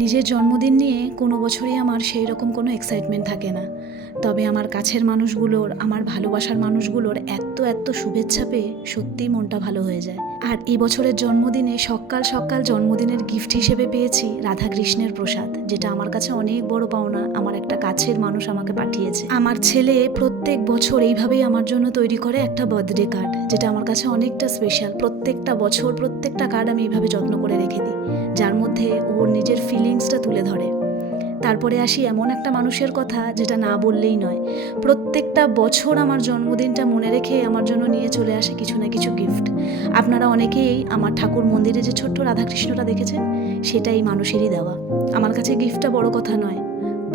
নিজের জন্মদিন নিয়ে কোনো বছরই আমার সেই রকম কোনো এক্সাইটমেন্ট থাকে না। তবে আমার কাছের মানুষগুলোর, আমার ভালোবাসার মানুষগুলোর এত এত শুভেচ্ছা পেয়ে সত্যিই মনটা ভালো হয়ে যায়। আর এই বছরের জন্মদিনে সকাল সকাল জন্মদিনের গিফট হিসেবে পেয়েছি রাধাকৃষ্ণের প্রসাদ, যেটা আমার কাছে অনেক বড় পাওনা। আমার একটা কাছের মানুষ আমাকে পাঠিয়েছে। আমার ছেলে প্রত্যেক বছর এইভাবেই আমার জন্য তৈরি করে একটা বার্থডে কার্ড, যেটা আমার কাছে অনেকটা স্পেশাল। প্রত্যেকটা বছর প্রত্যেকটা কার্ড আমি এইভাবে যত্ন করে রেখে দিই, যার মধ্যে ওর নিজের ফিলিংসটা তুলে ধরে। তারপরে আসি এমন একটা মানুষের কথা, যেটা না বললেই নয়। প্রত্যেকটা বছর আমার জন্মদিনটা মনে রেখে আমার জন্য নিয়ে চলে আসে কিছু না কিছু গিফট। আপনারা অনেকেই আমার ঠাকুর মন্দিরে যে ছোট্ট রাধাকৃষ্ণটা দেখেছেন, সেটাই মানুষেরই দেওয়া। আমার কাছে গিফটটা বড় কথা নয়,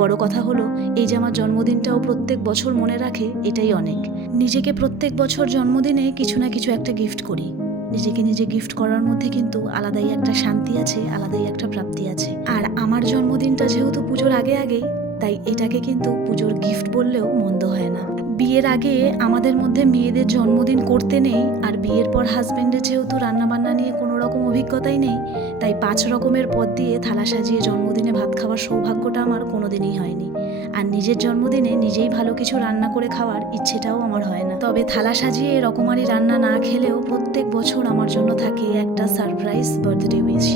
বড় কথা হলো এই যে আমার জন্মদিনটাও প্রত্যেক বছর মনে রাখে, এটাই অনেক। নিজেকে প্রত্যেক বছর জন্মদিনে কিছু না কিছু একটা গিফট করি। নিজেকে নিজে গিফট করার মধ্যে কিন্তু আলাদাই একটা শান্তি আছে, আলাদাই একটা প্রাপ্তি আছে। আর আমার জন্মদিনটা যেহেতু পুজোর আগে আগেই, তাই এটাকে কিন্তু পুজোর গিফট বললেও মন্দ হয় না। বিয়ের আগে আমাদের মধ্যে মেয়েদের জন্মদিন করতে নেই, আর বিয়ের পর হাজবেন্ডের যেহেতু রান্নাবান্না নিয়ে কোনো রকম অভিজ্ঞতাই নেই, তাই 5 রকমের পদ দিয়ে থালা সাজিয়ে জন্মদিনে ভাত খাওয়ার সৌভাগ্যটা আমার কোনোদিনই হয়নি। আর নিজের জন্মদিনে নিজেই ভালো কিছু রান্না করে খাওয়ার ইচ্ছেটাও আমার হয় না। তবে থালা সাজিয়ে রকমারি রান্না না খেলেও প্রত্যেক বছর আমার জন্য থাকে একটা সারপ্রাইজ বার্থডে উইশ।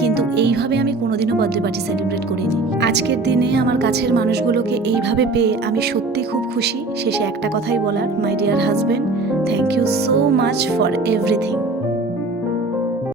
কিন্তু এইভাবে আমি কোনোদিনও বার্থডে পার্টি সেলিব্রেট করিনি। আজকের দিনে আমার কাছের মানুষগুলোকে এইভাবে পেয়ে আমি সত্যি খুব খুশি। শেষে একটা কথাই বলার, my dear husband, thank you so much for everything.